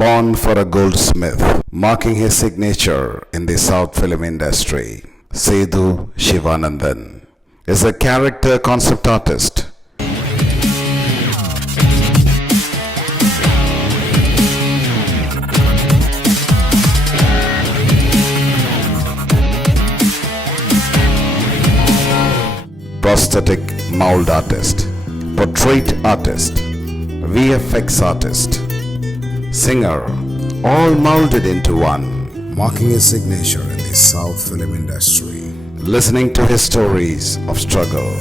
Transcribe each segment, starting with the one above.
born for a goldsmith, marking his signature in the South film industry. Sethu Shivanandan is a character concept artist. Prosthetic mold artist, portrait artist, VFX artist, singer, all molded into one, marking his signature in the South film industry. Listening to his stories of struggle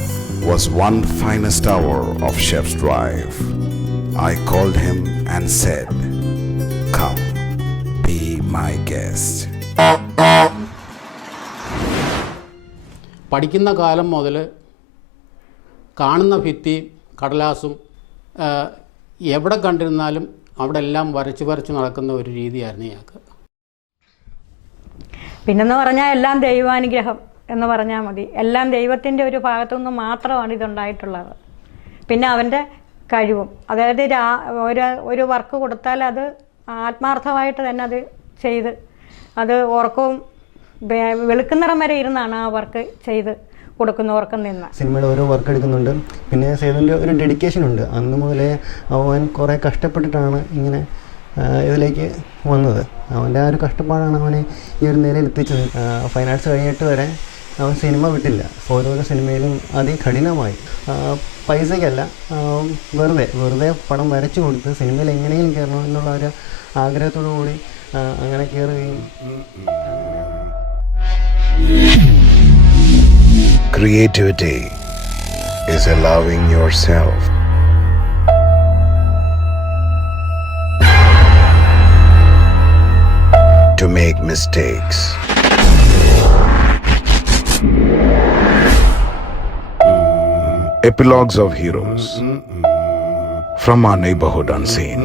was one finest hour of Chef's Drive. I called him and said, "Come, be my guest." പഠിക്കുന്ന കാലം മുതൽ കാണുന്ന ഭിത്തിയും കടലാസും എവിടെ കണ്ടിരുന്നാലും അവിടെ എല്ലാം വരച്ച് നടക്കുന്ന ഒരു രീതിയായിരുന്നു ഇയാൾക്ക്. പിന്നെന്ന് പറഞ്ഞാൽ എല്ലാം ദൈവാനുഗ്രഹം എന്ന് പറഞ്ഞാൽ മതി. എല്ലാം ദൈവത്തിൻ്റെ ഒരു ഭാഗത്തുനിന്ന് മാത്രമാണ് ഇതുണ്ടായിട്ടുള്ളത്. പിന്നെ അവൻ്റെ കഴിവും, അതായത് ഒരു വർക്ക് കൊടുത്താൽ അത് ആത്മാർത്ഥമായിട്ട് തന്നെ അത് ചെയ്ത് അത് ഉറക്കവും വെളുക്കുന്നിടം വരെ ഇരുന്നാണ് ആ വർക്ക് ചെയ്ത് കൊടുക്കുന്നവർക്കും നിന്ന്. സിനിമയുടെ ഓരോ വർക്ക് എടുക്കുന്നുണ്ട്. പിന്നെ സേതുവിൻ്റെ ഒരു ഡെഡിക്കേഷൻ ഉണ്ട്. അന്ന് മുതലേ അവൻ കുറേ കഷ്ടപ്പെട്ടിട്ടാണ് ഇങ്ങനെ ഇതിലേക്ക് വന്നത്. അവൻ്റെ ആ ഒരു കഷ്ടപ്പാടാണ് അവനെ ഈ ഒരു നിലയിൽ എത്തിച്ചത്. ഫൈൻ ആർട്സ് കഴിഞ്ഞിട്ട് വരെ അവൻ സിനിമ വിട്ടില്ല. ഓരോരോ സിനിമയിലും അതികഠിനമായി പൈസയ്ക്കല്ല, വെറുതെ പടം വരച്ചു കൊടുത്ത് സിനിമയിൽ എങ്ങനെയും കയറണം എന്നുള്ള ഒരു ആഗ്രഹത്തോടു കൂടി അങ്ങനെ കയറുകയും. Creativity is allowing yourself to make mistakes. Epilogues of heroes from our neighborhood unseen.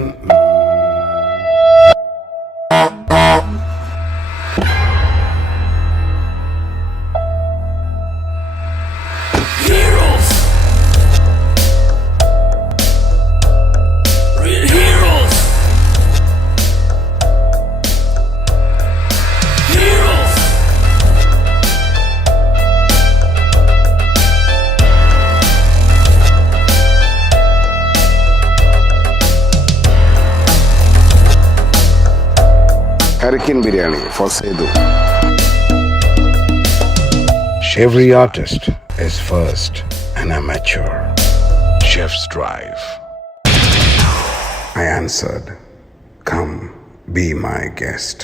Hurricane biryani for Sethu. Every artist is first an amateur. Chef's Drive. I answered, "Come, be my guest."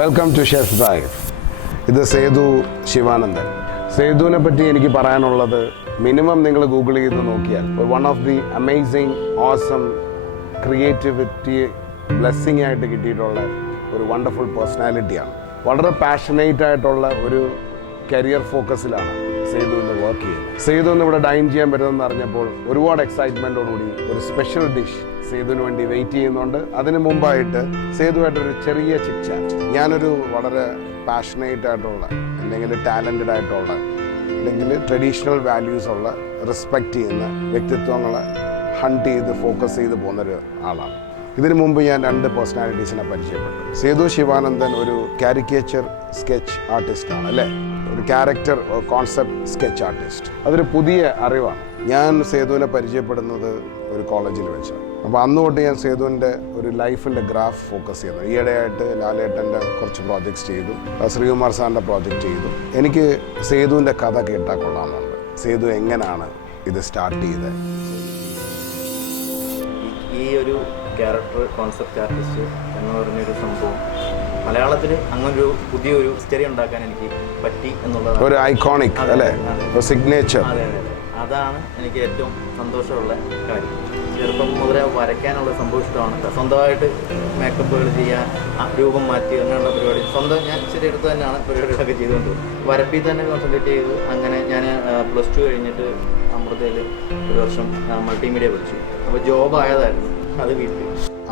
Welcome to Chef's Drive. ഇത് സേതു ശിവാനന്ദൻ. സേതുവിനെ പറ്റി എനിക്ക് പറയാനുള്ളത്, minimum നിങ്ങൾ Google ചെയ്ത് നോക്കിയാൽ one of the amazing awesome creativity blessing ആയിട്ട് കിട്ടിയിട്ടുള്ള ഒരു വണ്ടർഫുൾ പേഴ്സണാലിറ്റിയാണ്. വളരെ പാഷനേറ്റ് ആയിട്ടുള്ള ഒരു കരിയർ ഫോക്കസിലാണ് സേതു ഇന്ന് വർക്ക് ചെയ്യുന്നത്. സേതു ഇന്ന് ഇവിടെ ഡൈൻ ചെയ്യാൻ പറ്റുമെന്ന് അറിഞ്ഞപ്പോൾ ഒരുപാട് എക്സൈറ്റ്മെൻറ്റോടുകൂടി ഒരു സ്പെഷ്യൽ ഡിഷ് സേതുവിന് വേണ്ടി വെയിറ്റ് ചെയ്യുന്നുണ്ട്. അതിന് മുമ്പായിട്ട് സേതുവായിട്ടൊരു ചെറിയ ചിറ്റ് ചാറ്റ്. ഞാനൊരു വളരെ പാഷനേറ്റ് ആയിട്ടുള്ള, അല്ലെങ്കിൽ ടാലൻറ്റഡ് ആയിട്ടുള്ള, അല്ലെങ്കിൽ ട്രഡീഷണൽ വാല്യൂസ് ഉള്ള, റെസ്പെക്റ്റ് ചെയ്യുന്ന വ്യക്തിത്വങ്ങളെ ഹണ്ട് ചെയ്ത് ഫോക്കസ് ചെയ്ത് പോകുന്നൊരു ആളാണ്. ഇതിനു മുമ്പ് ഞാൻ 2 പേഴ്സണാലിറ്റീസിനെ പരിചയപ്പെട്ടു. സേതു ശിവാനന്ദൻ ഒരു കാരിക്കേച്ചർ സ്കെച്ച് ആർട്ടിസ്റ്റാണ്, അല്ലേ? ഒരു ക്യാരക്ടർ കോൺസെപ്റ്റ് സ്കെച്ച് ആർട്ടിസ്റ്റ്. അതൊരു പുതിയ അറിവാണ്. ഞാൻ സേതുവിനെ പരിചയപ്പെടുന്നത് ഒരു കോളേജിൽ വെച്ചാണ്. അപ്പോൾ അന്ന് തൊട്ട് ഞാൻ സേതുവിൻ്റെ ഒരു ലൈഫിൻ്റെ ഗ്രാഫ് ഫോക്കസ് ചെയ്യുന്നു. ഈയിടെയായിട്ട് ലാലേട്ടൻ്റെ കുറച്ച് പ്രോജക്ട്സ് ചെയ്തു, ശ്രീകുമാർ സാറിൻ്റെ പ്രോജക്റ്റ് ചെയ്തു. എനിക്ക് സേതുവിൻ്റെ കഥ കേട്ടാൽ കൊള്ളാമെന്നുണ്ട്. സേതു എങ്ങനെയാണ് ഇത് സ്റ്റാർട്ട് ചെയ്തത്? ഈ ഒരു ക്യാരക്ടർ കോൺസെപ്റ്റ് ആർട്ടിസ്റ്റ് എന്ന് പറഞ്ഞൊരു സംഭവം മലയാളത്തിൽ അങ്ങനൊരു പുതിയൊരു ഹിസ്റ്ററി ഉണ്ടാക്കാൻ എനിക്ക് പറ്റി എന്നുള്ളതാണ് ഒരു ഐക്കോണിക് അല്ലേ, സിഗ്നേച്ചർ. അതെ, അതാണ് എനിക്ക് ഏറ്റവും സന്തോഷമുള്ള കാര്യം. ചെറുപ്പം മുതലേ വരയ്ക്കാനുള്ള സംഭവം ഇഷ്ടമാണ്. സ്വന്തമായിട്ട് മേക്കപ്പുകൾ ചെയ്യാൻ, രൂപം മാറ്റി അങ്ങനെയുള്ള പരിപാടി സ്വന്തം ഞാൻ ശരിയെടുത്ത് തന്നെയാണ് പരിപാടികളൊക്കെ ചെയ്തുകൊണ്ട് വരപ്പിൽ തന്നെ കോൺസെൻട്രേറ്റ് ചെയ്ത്. അങ്ങനെ ഞാൻ +2 കഴിഞ്ഞിട്ട് അമൃതയിൽ ഒരു വർഷം മൾട്ടിമീഡിയ പഠിച്ചു. അപ്പോൾ ജോബ് ആയതായിരുന്നു അത് വീട്ടിൽ.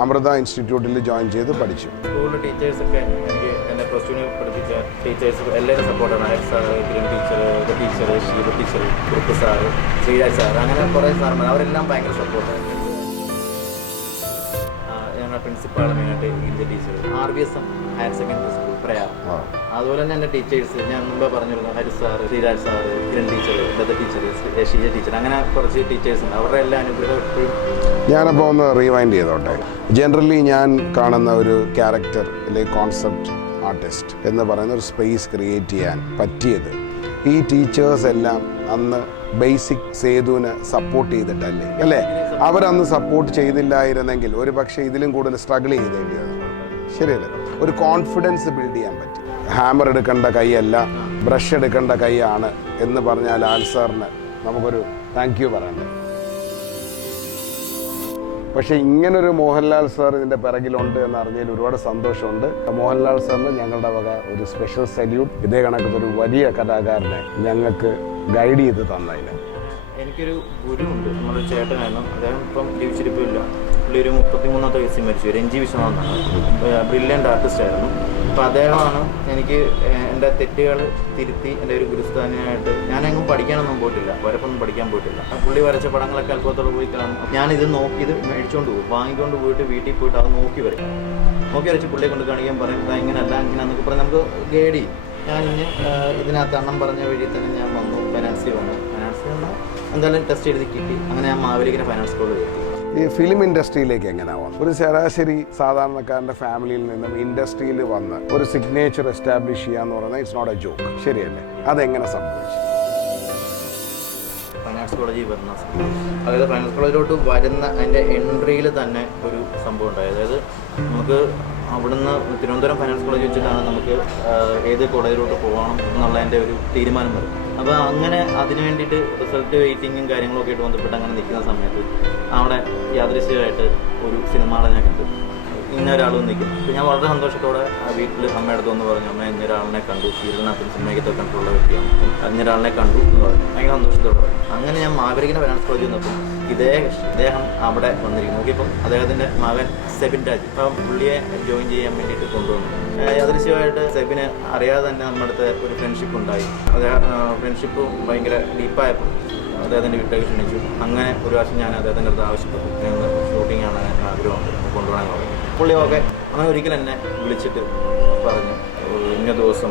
അമൃത ഇൻസ്റ്റിറ്റ്യൂട്ടിൽ ജോയിൻ ചെയ്ത് പഠിച്ചു. സ്കൂളിലെ ടീച്ചേഴ്സൊക്കെ എനിക്ക് എന്നെ പ്ലസ് ടുവിന് പഠിപ്പിച്ച ടീച്ചേഴ്സ് എല്ലാവരും സപ്പോർട്ടാണ്. Head sir, green teacher, teacher, Sheela teacher, Kurup sir, Sreeraj sir, അങ്ങനെ കുറേ സാറന്മാർ, അവരെല്ലാം ഭയങ്കര സപ്പോർട്ടാണ്. ഞങ്ങളുടെ പ്രിൻസിപ്പാൾ മെയിനായിട്ട് Girija teacher, RVSM higher secondary school Prayar. അതുപോലെ തന്നെ എൻ്റെ ടീച്ചേഴ്സ് ഞാൻ മുമ്പേ പറഞ്ഞിരുന്നു, Hari sir, Sreeraj sir, Kiran teacher, Latha teacher, Sheeja teacher, അങ്ങനെ കുറച്ച് ടീച്ചേഴ്സ് ഉണ്ട്. അവരുടെ എല്ലാ അനുഗ്രഹം എപ്പോഴും. ഞാനപ്പോൾ ഒന്ന് റീവൈൻഡ് ചെയ്തോട്ടെ. ജനറലി ഞാൻ കാണുന്ന ഒരു ക്യാരക്ടർ അല്ലെങ്കിൽ കോൺസെപ്റ്റ് ആർട്ടിസ്റ്റ് എന്ന് പറയുന്ന ഒരു സ്പേസ് ക്രിയേറ്റ് ചെയ്യാൻ പറ്റിയത് ഈ ടീച്ചേഴ്സ് എല്ലാം അന്ന് ബേസിക് സേതുവിനെ സപ്പോർട്ട് ചെയ്തിട്ടല്ലേ അല്ലേ? അവരന്ന് സപ്പോർട്ട് ചെയ്തില്ലായിരുന്നെങ്കിൽ ഒരു പക്ഷേ ഇതിലും കൂടുതൽ സ്ട്രഗിൾ ചെയ്തേണ്ടി വന്നു. ശരിയല്ലേ? ഒരു കോൺഫിഡൻസ് ബിൽഡ് ചെയ്യാൻ പറ്റി. ഹാമർ എടുക്കേണ്ട കൈയല്ല, ബ്രഷ് എടുക്കേണ്ട കൈയാണ് എന്ന് പറഞ്ഞാൽ ആൻസറിന് നമുക്കൊരു താങ്ക് യു പറയണ്ടേ. പക്ഷേ ഇങ്ങനൊരു മോഹൻലാൽ സാർ ഇതിൻ്റെ പിറകിലുണ്ട് എന്ന് അറിഞ്ഞതിൽ ഒരുപാട് സന്തോഷമുണ്ട്. മോഹൻലാൽ സാറിന് ഞങ്ങളുടെ വക ഒരു സ്പെഷ്യൽ സല്യൂട്ട്. ഇതേ കണക്കത്തൊരു വലിയ കലാകാരനെ ഞങ്ങൾക്ക് ഗൈഡ് ചെയ്ത് തന്നതിന്. എനിക്കൊരു ഗുരുവുണ്ട്, നമ്മുടെ ചേട്ടനായിരുന്നു. അദ്ദേഹം ഇപ്പം ജീവിച്ചിരിപ്പില്ല. പുള്ളി ഒരു 33ാമത്തെ വയസ്സിൽ മരിച്ചു. രഞ്ജി വിശ്വനാഥ് എന്നാണ്. ബ്രില്യൻ്റ് ആർട്ടിസ്റ്റ് ആയിരുന്നു. അപ്പോൾ അദ്ദേഹമാണ് എനിക്ക് എൻ്റെ തെറ്റുകൾ തിരുത്തി എൻ്റെ ഒരു ഗുരുസ്ഥാനായിട്ട്. ഞാനെങ്ങും പഠിക്കാനൊന്നും പോയിട്ടില്ല, വരപ്പൊന്നും പഠിക്കാൻ പോയിട്ടില്ല. പുള്ളി വരച്ച പടങ്ങളൊക്കെ അല്പത്തോടെ പോയി കാണും. ഞാനിത് നോക്കി, ഇത് മേടിച്ചുകൊണ്ട് പോകും, വാങ്ങിക്കൊണ്ട് പോയിട്ട് വീട്ടിൽ പോയിട്ട് അത് നോക്കി വരച്ച് പുള്ളിയെ കൊണ്ട് കാണിക്കാൻ പറയും, ഇങ്ങനെയല്ല ഇങ്ങനെയെന്നൊക്കെ പറഞ്ഞ് നമുക്ക് ഗൈഡ് ചെയ്യും. ഞാൻ ഇതിനകത്ത് അണ്ണം പറഞ്ഞ വഴി തന്നെ ഞാൻ വന്നു, ഫൈനാൻസിൽ വന്നു. ഫൈനാൻസിൽ വന്നാൽ എന്തായാലും ടെസ്റ്റ് എഴുതി കിട്ടി. അങ്ങനെ ഞാൻ മാവേലിക്കര ഫൈനാൻസ് സ്കൂളിൽ എത്തി. ഈ ഫിലിം ഇൻഡസ്ട്രിയിലേക്ക് എങ്ങനെയാവാം? ഒരു ശരാശരി സാധാരണക്കാരൻ്റെ ഫാമിലിയിൽ നിന്നും ഇൻഡസ്ട്രിയിൽ വന്ന് ഒരു സിഗ്നേച്ചർ എസ്റ്റാബ്ലിഷ് ചെയ്യാന്ന് പറയുന്നത് ഇറ്റ്സ് നോട്ട് എ ജോക്ക്. ശരിയല്ലേ? അതെങ്ങനെ സംഭവിച്ചു? ഫൈനാൻസ് കോളേജിൽ വന്ന അതായത് ഫൈനാൻസ് കോളേജിലോട്ട് വരുന്ന അതിൻ്റെ എൻട്രിയിൽ തന്നെ ഒരു സംഭവം ഉണ്ടായി. അതായത് നമുക്ക് അവിടുന്ന് തിരുവനന്തപുരം ഫൈനാൻസ് കോളേജ് വെച്ചിട്ടാണ് നമുക്ക് ഏത് കോളേജിലോട്ട് പോകണം എന്നുള്ളതിൻ്റെ ഒരു തീരുമാനം വരും. അപ്പോൾ അങ്ങനെ അതിന് വേണ്ടിയിട്ട് റിസൾട്ട് വെയിറ്റിങ്ങും കാര്യങ്ങളൊക്കെ ആയിട്ട് ബന്ധപ്പെട്ട് അങ്ങനെ നിൽക്കുന്ന സമയത്ത് അവിടെ യാദൃശ്യമായിട്ട് ഒരു സിനിമയുടെ ഞാൻ കണ്ടു. ഇന്നൊരാൾ നിൽക്കും. അപ്പോൾ ഞാൻ വളരെ സന്തോഷത്തോടെ വീട്ടിൽ അമ്മയുടെ അടുത്ത് വന്ന് പറഞ്ഞു, അമ്മ ഇന്നൊരാളിനെ കണ്ടു, സീരിയലിനകത്തും സിനിമയ്ക്കത്തൊക്കെ കണ്ടിട്ടുള്ള വ്യക്തിയാണ്, ഇന്നൊരാളിനെ കണ്ടു എന്ന് പറഞ്ഞു. ഭയങ്കര സന്തോഷത്തോടെ പറഞ്ഞു. അങ്ങനെ ഞാൻ മാവേലിക്കര ഫൈനാൻസ് കോളേജിൽ വന്നപ്പോൾ ഇദ്ദേഹം അവിടെ വന്നിരിക്കുന്നു. നോക്കിയപ്പം അദ്ദേഹത്തിൻ്റെ മകൻ സെബിൻ രാജ്, അപ്പം പുള്ളിയെ ജോയിൻ ചെയ്യാൻ വേണ്ടിയിട്ട് കൊണ്ടുവന്നു. യാദൃശ്യമായിട്ട് സെബിന് അറിയാതെ തന്നെ നമ്മുടെ അടുത്ത് ഒരു ഫ്രണ്ട്ഷിപ്പ് ഉണ്ടായി. ഫ്രണ്ട്ഷിപ്പ് ഭയങ്കര ഡീപ്പായപ്പോൾ അദ്ദേഹത്തിൻ്റെ വീട്ടിലേക്ക് ക്ഷണിച്ചു. അങ്ങനെ ഒരു പ്രാവശ്യം ഞാൻ അദ്ദേഹത്തിൻ്റെ അടുത്ത് ആവശ്യപ്പെട്ടു, ഷൂട്ടിംഗ് ആണ് ആഗ്രഹമുണ്ട്, കൊണ്ടുപോകാൻ പറഞ്ഞു. പുള്ളി ഓക്കെ. അങ്ങനെ ഒരിക്കൽ എന്നെ വിളിച്ചിട്ട് പറഞ്ഞു, ഇന്ന ദിവസം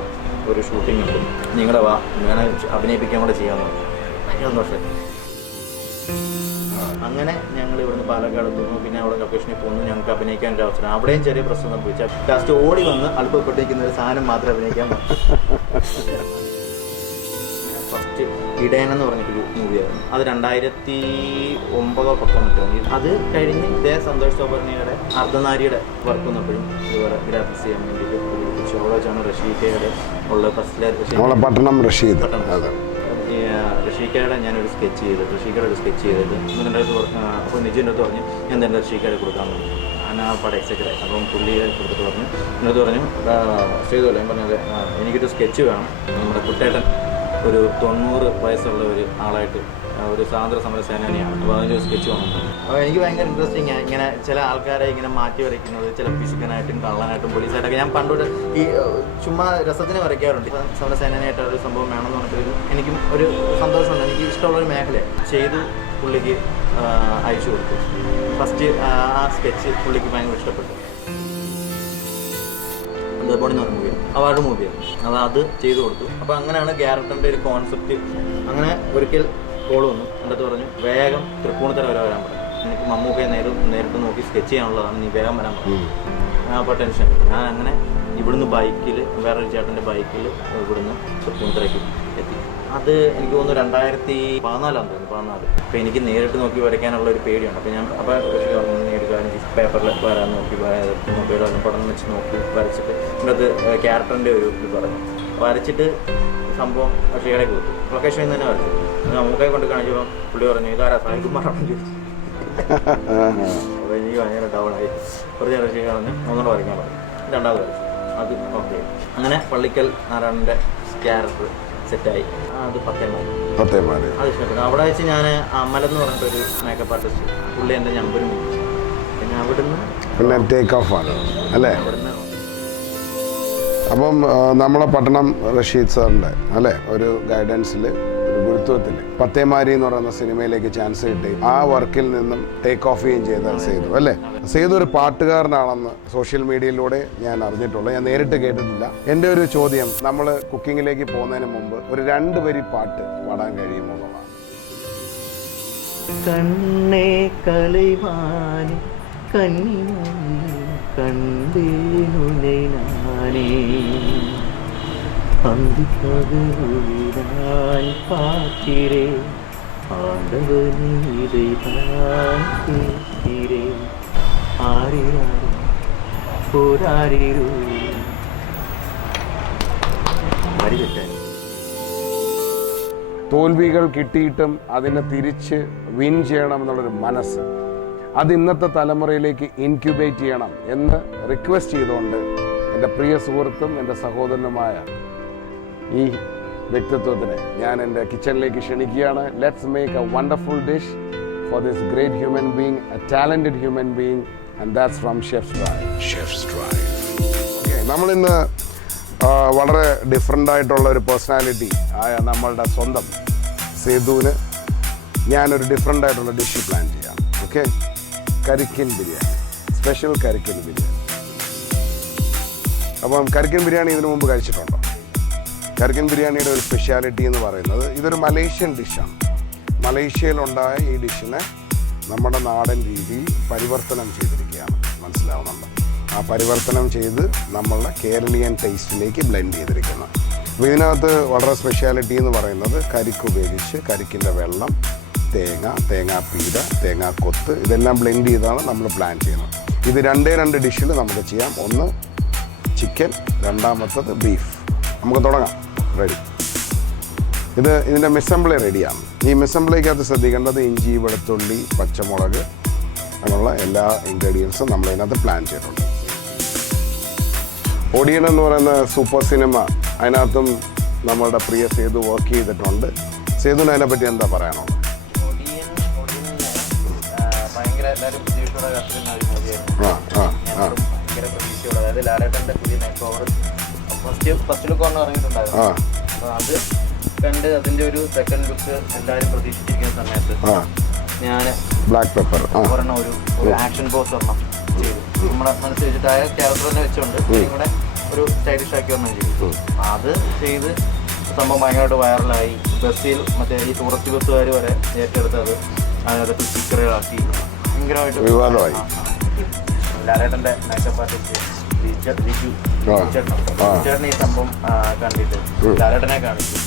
ഒരു ഷൂട്ടിംഗ് ഉണ്ട്, നിങ്ങളുടെ വാ, ഞാൻ അഭിനയിപ്പിക്കാൻ കൂടെ ചെയ്യാമെന്ന് പറഞ്ഞു. ഭയങ്കര സന്തോഷമായി. അങ്ങനെ ഞങ്ങൾ ഇവിടുന്ന് പാലക്കാട് എത്തുന്നു. പിന്നെ അവിടെ ലൊക്കേഷനിൽ പോകുന്നു. ഞങ്ങൾക്ക് അഭിനയിക്കാൻ ഒരു അവസരം. അവിടെയും ചെറിയ പ്രശ്നം സംഭവിച്ചു. ലാസ്റ്റ് ഓടി വന്ന് അല്പപ്പെട്ടിരിക്കുന്ന ഒരു സാധനം മാത്രമേ അഭിനയിക്കാൻ പറ്റൂ. ഫസ്റ്റ് ഇടയൻ എന്ന് പറഞ്ഞിട്ടൊരു മൂവിയായിരുന്നു. അത് 2009-10 അത് കഴിഞ്ഞ് ഇതേ സന്തോഷ് സോബർണിയുടെ അർദ്ധനാരിയുടെ വർക്ക് വന്നപ്പോഴും ഇതുപോലെ ഗ്രാഫിക്സ് ചെയ്യാൻ വേണ്ടിയിട്ട് ഒരു ഷോളോച്ചാണ് റഷീക്കയുടെ ഉള്ള ഫസ്റ്റിലെ പട്ടണം റഷീദ്. റഷീക്കയുടെ ഞാനൊരു സ്കെച്ച് ചെയ്തിട്ട് എന്നിട്ട് അപ്പോൾ നിജിൻ്റെ അടുത്ത് പറഞ്ഞു, ഞാൻ തന്നെ റഷീക്കയുടെ കൊടുക്കാൻ പറഞ്ഞു. ഞാൻ ആ പടം എക്സൈറ്റഡ് ആയി. അപ്പം പുള്ളി കൊടുത്തിട്ട് പറഞ്ഞു, എന്നിട്ട് പറഞ്ഞു ചെയ്തോളൂ. ഞാൻ പറഞ്ഞത് എനിക്കൊരു സ്കെച്ച് വേണം. നമ്മുടെ കുട്ടേട്ടൻ ഒരു 90 വയസ്സുള്ള ഒരു ആളായിട്ട് ഒരു സ്വാതന്ത്ര്യ സമര സേനാനിയാണ്. അപ്പോൾ അതിൻ്റെ ഒരു സ്കെച്ച് വന്നു. അപ്പോൾ എനിക്ക് ഭയങ്കര ഇൻട്രസ്റ്റിംഗ് ആണ് ഇങ്ങനെ ചില ആൾക്കാരെ ഇങ്ങനെ മാറ്റി വരയ്ക്കുന്നത്, ചില ഫിസിക്കനായിട്ടും കള്ളനായിട്ടും പോലീസായിട്ടൊക്കെ. ഞാൻ പണ്ടൊരു ഈ ചുമ്മാ രസത്തിന് വരയ്ക്കാറുണ്ട്. സമര സേനാനിയായിട്ട് ഒരു സംഭവം വേണമെന്ന് പറഞ്ഞിട്ട് എനിക്കും ഒരു സന്തോഷമുണ്ട്. എനിക്ക് ഇഷ്ടമുള്ളൊരു മേഖലയാണ്. ചെയ്തു പുള്ളിക്ക് അയച്ചു കൊടുത്തു. ഫസ്റ്റ് ആ സ്കെച്ച് പുള്ളിക്ക് ഭയങ്കര ഇഷ്ടപ്പെട്ടു. ബോണി എന്ന് പറഞ്ഞ മൂവിയാണ്, അവാർഡ് മൂവിയാണ്. അത് ചെയ്തു കൊടുത്തു. അപ്പോൾ അങ്ങനെയാണ് ക്യാരക്ടറിൻ്റെ ഒരു കോൺസെപ്റ്റ്. അങ്ങനെ ഒരിക്കൽ കോൾ വന്നു. എൻ്റെ അടുത്ത് പറഞ്ഞു, വേഗം തൃപ്പൂണിത്തറ വരെ വരാൻ പറഞ്ഞു. എനിക്ക് മമ്മൂക്കയെ നേരിട്ട് നോക്കി സ്കെച്ച് ചെയ്യാനുള്ളതാണ്, നീ വേഗം വരാൻ പറഞ്ഞു. അപ്പോൾ ടെൻഷൻ. ഞാൻ അങ്ങനെ ഇവിടുന്ന് ബൈക്കിൽ, വേറൊരു ചേട്ടൻ്റെ ബൈക്കിൽ ഇവിടുന്ന് തൃപ്പൂണിത്തറയ്ക്ക് എത്തി. അത് എനിക്ക് തോന്നുന്നു 2014 അപ്പോൾ എനിക്ക് നേരിട്ട് നോക്കി വരയ്ക്കാനുള്ള ഒരു പേടിയാണ്. അപ്പോൾ ഞാൻ ഒരു കാര്യം പേപ്പറിൽ വരാൻ നോക്കി, മൊബൈലോ പടം വെച്ച് നോക്കി വരച്ചിട്ട് ഇതിനകത്ത് ക്യാരക്ടറിൻ്റെ ഒരു ഇത് പറഞ്ഞു. വരച്ചിട്ട് സംഭവം ഷെയറെ കൊടുത്തു. ലൊക്കേഷനിൽ തന്നെ വരച്ചു. നമുക്കെ കൊണ്ട് കാണിച്ചപ്പോൾ പുള്ളി പറഞ്ഞു, ഇതാരാ സായികുമാറാണെന്ന് ചോദിച്ചു. അപ്പോൾ എനിക്ക് ഭയങ്കര ഡൗണായി. കുറച്ച് നേരം ഷെയർ പറഞ്ഞ് ഒന്നുകൂടെ വരയ്ക്കാൻ പറഞ്ഞു. രണ്ടാമത് വരച്ചു. അത് ഓക്കെ. അങ്ങനെ പള്ളിക്കൽ നാരായണൻ്റെ ക്യാരക്ടർ സെറ്റായി. അത് 10 അത് ഇഷ്ടപ്പെട്ടു. അവിടെ വെച്ച് ഞാൻ അമലെന്ന് പറഞ്ഞിട്ടൊരു മേക്കപ്പ് ആർട്ടിസ്റ്റ്, പുള്ളി എൻ്റെ നമ്പരും പിന്നെ അവിടുന്ന് ടേക്ക് ഓഫ് ആണ് അല്ലേ? അവിടുന്ന് അപ്പം നമ്മളെ പട്ടണം റഷീദ് സാറിൻ്റെ അല്ലേ ഒരു ഗൈഡൻസിൽ ഒരു ഗുരുത്വത്തിൽ പത്തേമാരി എന്ന് പറയുന്ന സിനിമയിലേക്ക് ചാൻസ് കിട്ടി. ആ വർക്കിൽ നിന്നും ടേക്ക് ഓഫ് ചെയ്യുകയും ചെയ്ത സേതു അല്ലേ. സേതു ഒരു പാട്ടുകാരനാണെന്ന് സോഷ്യൽ മീഡിയയിലൂടെ ഞാൻ അറിഞ്ഞിട്ടുള്ളൂ, ഞാൻ നേരിട്ട് കേട്ടിട്ടില്ല. എൻ്റെ ഒരു ചോദ്യം, നമ്മൾ കുക്കിങ്ങിലേക്ക് പോകുന്നതിന് മുമ്പ് ഒരു 2 വരി പാട്ട് പാടാൻ കഴിയുമോ എന്നുള്ളതാണ്. കണ്ണേ കളിമാനി കണ്ടേനുനെ നാനേ അന്തിപ്പകലുളിരാൻ പാത്തിരേ ആണ്ടവനീതൈതാൻ തീരേ ആരിരാരോ പോരാരിരോ വരി തെറ്റാൻ. തോൽവികൾ കിട്ടിയിട്ടും അതിനെ തിരിച്ച് വിൻ ചെയ്യണം എന്നുള്ളൊരു മനസ്സ്, അത് ഇന്നത്തെ തലമുറയിലേക്ക് ഇൻക്യുബേറ്റ് ചെയ്യണം എന്ന് റിക്വസ്റ്റ് ചെയ്തുകൊണ്ട് എൻ്റെ പ്രിയ സുഹൃത്തും എൻ്റെ സഹോദരനുമായ ഈ വ്യക്തിത്വത്തിനെ ഞാൻ എൻ്റെ കിച്ചണിലേക്ക് ക്ഷണിക്കുകയാണ്. Let's make A wonderful dish for this great human being, A talented human being, and that's from chefs drive. Okay, നമ്മളിന്ന് വളരെ ഡിഫറെൻ്റ് ആയിട്ടുള്ള ഒരു പേഴ്സണാലിറ്റി ആയ നമ്മളുടെ സ്വന്തം സേതുവിന് ഞാനൊരു ഡിഫറെൻ്റ് ആയിട്ടുള്ള ഡിഷ് പ്ലാൻ ചെയ്യാം. ഓക്കെ, കരിക്കിൻ ബിരിയാണി, സ്പെഷ്യൽ കരിക്കിൻ ബിരിയാണി. അപ്പം കരിക്കിൻ ബിരിയാണി ഇതിനു മുമ്പ് കഴിച്ചിട്ടുണ്ടോ? കരിക്കിൻ ബിരിയാണിയുടെ ഒരു സ്പെഷ്യാലിറ്റി എന്ന് പറയുന്നത് ഇതൊരു മലേഷ്യൻ ഡിഷാണ്. മലേഷ്യയിലുണ്ടായ ഈ ഡിഷിനെ നമ്മുടെ നാടൻ രീതിയിൽ പരിവർത്തനം ചെയ്തിരിക്കുകയാണ്, മനസ്സിലാവുന്നുണ്ട്. ആ പരിവർത്തനം ചെയ്ത് നമ്മളുടെ കേരളീയൻ ടേസ്റ്റിലേക്ക് ബ്ലെൻഡ് ചെയ്തിരിക്കുന്നത്. അപ്പോൾ ഇതിനകത്ത് വളരെ സ്പെഷ്യാലിറ്റി എന്ന് പറയുന്നത് കരിക്ക് ഉപയോഗിച്ച് കരിക്കിൻ്റെ വെള്ളം, തേങ്ങാപ്പീര, തേങ്ങാക്കൊത്ത് ഇതെല്ലാം ബ്ലെൻഡ് ചെയ്താണ് നമ്മൾ പ്ലാൻ ചെയ്യുന്നത്. ഇത് 2 ഡിഷിൽ നമുക്ക് ചെയ്യാം. ഒന്ന് ചിക്കൻ, രണ്ടാമത്തത് ബീഫ്. നമുക്ക് തുടങ്ങാം. റെഡി. ഇതിൻ്റെ മിസംബ്ലി റെഡിയാണ്. ഈ മിസംബ്ലിക്കകത്ത് ശ്രദ്ധിക്കേണ്ടത് ഇഞ്ചി, വെളുത്തുള്ളി, പച്ചമുളക് അങ്ങനെയുള്ള എല്ലാ ഇൻഗ്രീഡിയൻസും നമ്മളതിനകത്ത് പ്ലാൻ ചെയ്തിട്ടുണ്ട്. ഒടിയൻ എന്ന് പറയുന്ന സൂപ്പർ സിനിമ, അതിനകത്തും നമ്മളുടെ പ്രിയ സേതു വർക്ക് ചെയ്തിട്ടുണ്ട്. സേതുവിന് അതിനെപ്പറ്റി എന്താ പറയാനുള്ളത്? ഭയങ്കര എല്ലാവരും പ്രതീക്ഷയോടെ കാത്തിരുന്ന ഒരു മൂവിയായിരുന്നു. ഭയങ്കര പ്രതീക്ഷയോടെ, അതായത് ലാലേട്ടൻ്റെ പുതിയ മേക്ക് ഓവർ ഫസ്റ്റ് ലുക്ക് ഒന്ന് ഇറങ്ങിയിട്ടുണ്ടായിരുന്നു. അപ്പോൾ അത് കണ്ട് അതിൻ്റെ ഒരു സെക്കൻഡ് ലുക്ക് എല്ലാവരും പ്രതീക്ഷിച്ചിരിക്കുന്ന സമയത്ത് ഞാൻ ബ്ലാക്ക് പെപ്പർ ഒരെണ്ണം ഒരു ആക്ഷൻ പോസ് ഒരെണ്ണം ചെയ്തു. നമ്മുടെ മനസ്സിൽ വെച്ചിട്ട് ആ ക്യാരക്ടർ തന്നെ വെച്ചുകൊണ്ട് ഇവിടെ ഒരു സ്റ്റൈലിഷ് ആക്കി ഒരെണ്ണം ചെയ്തു. അത് ചെയ്ത് സംഭവം ഭയങ്കരമായിട്ട് വൈറലായി. ബസ്സിൽ മറ്റേ ഈ ടൂറിസ്റ്റ് ബസ്സുകാർ വരെ ഏറ്റെടുത്ത് അത് അതിനകത്ത് സ്റ്റിക്കറുകളാക്കി ഭയങ്കരമായിട്ട് വിവാദമായി. ലാലേട്ടൻ്റെ മേക്കപ്പ് ആർട്ടിസ്റ്റ് ചേട്ടൻ ഈ സംഭവം കണ്ടിട്ട് ലാലേട്ടനെ കാണിച്ചു,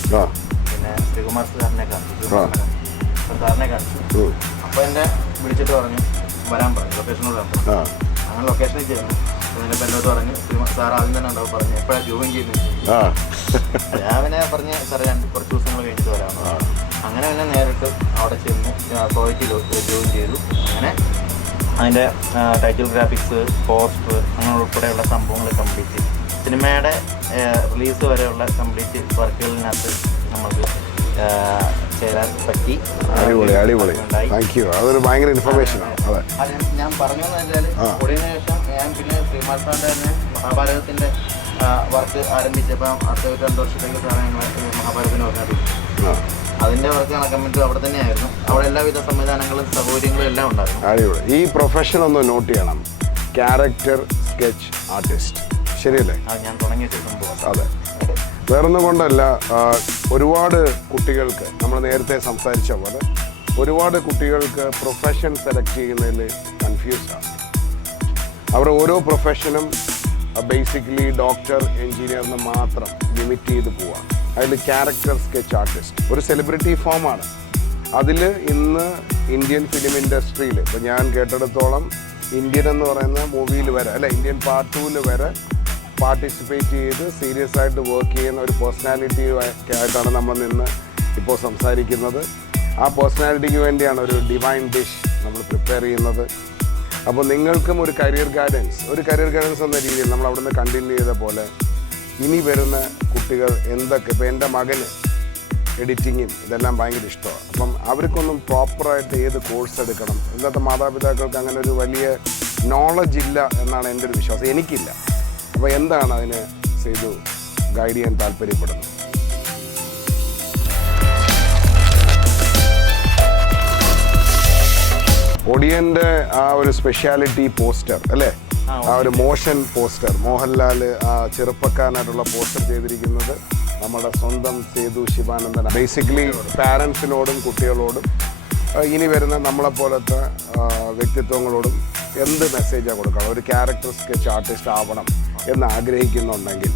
പിന്നെ ശ്രീകുമാർ സാറിനെ കാണിച്ചു, സാറിനെ കാണിച്ചു. അപ്പോൾ എന്നെ വിളിച്ചിട്ട് പറഞ്ഞു വരാൻ പറഞ്ഞു, ലൊക്കേഷനോട് വരാൻ പറഞ്ഞു. അങ്ങനെ ലൊക്കേഷനിൽ ചെയ്യുന്നു. അതിനിപ്പോൾ എന്നോട് പറഞ്ഞു സാർ ആദ്യം തന്നെ ഉണ്ടാവും പറഞ്ഞു എപ്പോഴാണ് ജോയിൻ ചെയ്യുന്നത്. ഞാൻ പിന്നെ പറഞ്ഞ് സാറേ ഞാൻ കുറച്ച് ദിവസങ്ങൾ കഴിഞ്ഞിട്ട് വരാമെന്ന്. അങ്ങനെ പിന്നെ നേരിട്ട് അവിടെ ചെന്ന് ക്വാളിറ്റിയിൽ ജോയിൻ ചെയ്തു. അങ്ങനെ അതിൻ്റെ ടൈറ്റിൽ ഗ്രാഫിക്സ്, പോസ്റ്റർ അങ്ങനെ ഉൾപ്പെടെയുള്ള സംഭവങ്ങൾ കംപ്ലീറ്റ്, സിനിമയുടെ റിലീസ് വരെയുള്ള കംപ്ലീറ്റ് വർക്കുകളിനകത്ത് നമുക്ക് ചേരാൻ പറ്റി. അതൊരു ഭയങ്കര ഇൻഫർമേഷനാണ്. ഞാൻ പറഞ്ഞതെന്ന് വെച്ചാൽ ഓടിയതിനു ശേഷം ഞാൻ പിന്നെ ശ്രീമാൻ സാറിൻ്റെ തന്നെ മഹാഭാരതത്തിൻ്റെ വർക്ക് ആരംഭിച്ചപ്പോൾ അടുത്ത 2 വർഷത്തേക്ക് സാറേ മഹാഭാരതത്തിന് പറഞ്ഞത് അതിൻ്റെ വർക്ക് നടക്കുമ്പോൾ അവിടെ തന്നെയായിരുന്നു. അവിടെ എല്ലാവിധ സംവിധാനങ്ങളും സൗകര്യങ്ങളും എല്ലാം ഉണ്ടായിരുന്നു. ഈ പ്രൊഫഷൻ ഒന്ന് നോട്ട് ചെയ്യണം, ക്യാരക്ടർ സ്കെച്ച് ആർട്ടിസ്റ്റ്, ശരിയല്ലേ? ഞാൻ തുടങ്ങിയ സംഭവം. അതെ, വേറൊന്നും കൊണ്ടല്ല. ഒരുപാട് കുട്ടികൾക്ക് നമ്മൾ നേരത്തെ സംസാരിച്ച പോലെ ഒരുപാട് കുട്ടികൾക്ക് പ്രൊഫഷൻ സെലക്ട് ചെയ്യുന്നതിൽ കൺഫ്യൂസ്ഡാണ്. അവർ ഓരോ പ്രൊഫഷനും ബേസിക്കലി ഡോക്ടർ, എൻജിനീയറിന് മാത്രം ലിമിറ്റ് ചെയ്ത് പോവാം. അതിൽ ക്യാരക്ടർ സ്കെച്ച് ആർട്ടിസ്റ്റ് ഒരു സെലിബ്രിറ്റി ഫോമാണ്. അതിൽ ഇന്ന് ഇന്ത്യൻ ഫിലിം ഇൻഡസ്ട്രിയിൽ ഇപ്പോൾ ഞാൻ കേട്ടിടത്തോളം ഇന്ത്യൻ എന്ന് പറയുന്ന മൂവിയിൽ വരെ അല്ല ഇന്ത്യൻ പാർട്ട് 2 വരെ പാർട്ടിസിപ്പേറ്റ് ചെയ്ത് സീരിയസ് ആയിട്ട് വർക്ക് ചെയ്യുന്ന ഒരു പേഴ്സണാലിറ്റി ആയിട്ടാണ് നമ്മൾ നിന്ന് ഇപ്പോൾ സംസാരിക്കുന്നത്. ആ പേഴ്സണാലിറ്റിക്ക് വേണ്ടിയാണ് ഒരു ഡിവൈൻ ഡിഷ് നമ്മൾ പ്രിപ്പയർ ചെയ്യുന്നത്. അപ്പോൾ നിങ്ങൾക്കും ഒരു കരിയർ ഗൈഡൻസ് എന്ന രീതിയിൽ നമ്മൾ അവിടുന്ന് കണ്ടിന്യൂ ചെയ്ത പോലെ ഇനി വരുന്ന കുട്ടികൾ എന്തൊക്കെ, ഇപ്പോൾ എൻ്റെ മകന് എഡിറ്റിങ്ങും ഇതെല്ലാം ഭയങ്കര ഇഷ്ടമാണ്. അപ്പം അവർക്കൊന്നും പ്രോപ്പറായിട്ട് ഏത് കോഴ്സ് എടുക്കണം, ഇന്നത്തെ മാതാപിതാക്കൾക്ക് അങ്ങനെ ഒരു വലിയ നോളജ് ഇല്ല എന്നാണ് എൻ്റെ ഒരു വിശ്വാസം. എനിക്കില്ല. അപ്പോൾ എന്താണ് അതിന് സേതു ഗൈഡ് ചെയ്യാൻ താല്പര്യപ്പെടുന്നു. ഒടിയൻ്റെ ആ ഒരു സ്പെഷ്യാലിറ്റി പോസ്റ്റർ അല്ലേ, ആ ഒരു മോഷൻ പോസ്റ്റർ, മോഹൻലാൽ ആ ചെറുപ്പക്കാരനായിട്ടുള്ള പോസ്റ്റർ ചെയ്തിരിക്കുന്നത് നമ്മുടെ സ്വന്തം സേതു ശിവാനന്ദൻ. ബേസിക്കലി പാരൻസിനോടും കുട്ടികളോടും ഇനി വരുന്ന നമ്മളെപ്പോലത്തെ വ്യക്തിത്വങ്ങളോടും എന്ത് മെസ്സേജാണ് കൊടുക്കണം, ഒരു ക്യാരക്ടർ സ്കെച്ച് ആർട്ടിസ്റ്റ് ആവണം എന്ന് ആഗ്രഹിക്കുന്നുണ്ടെങ്കിൽ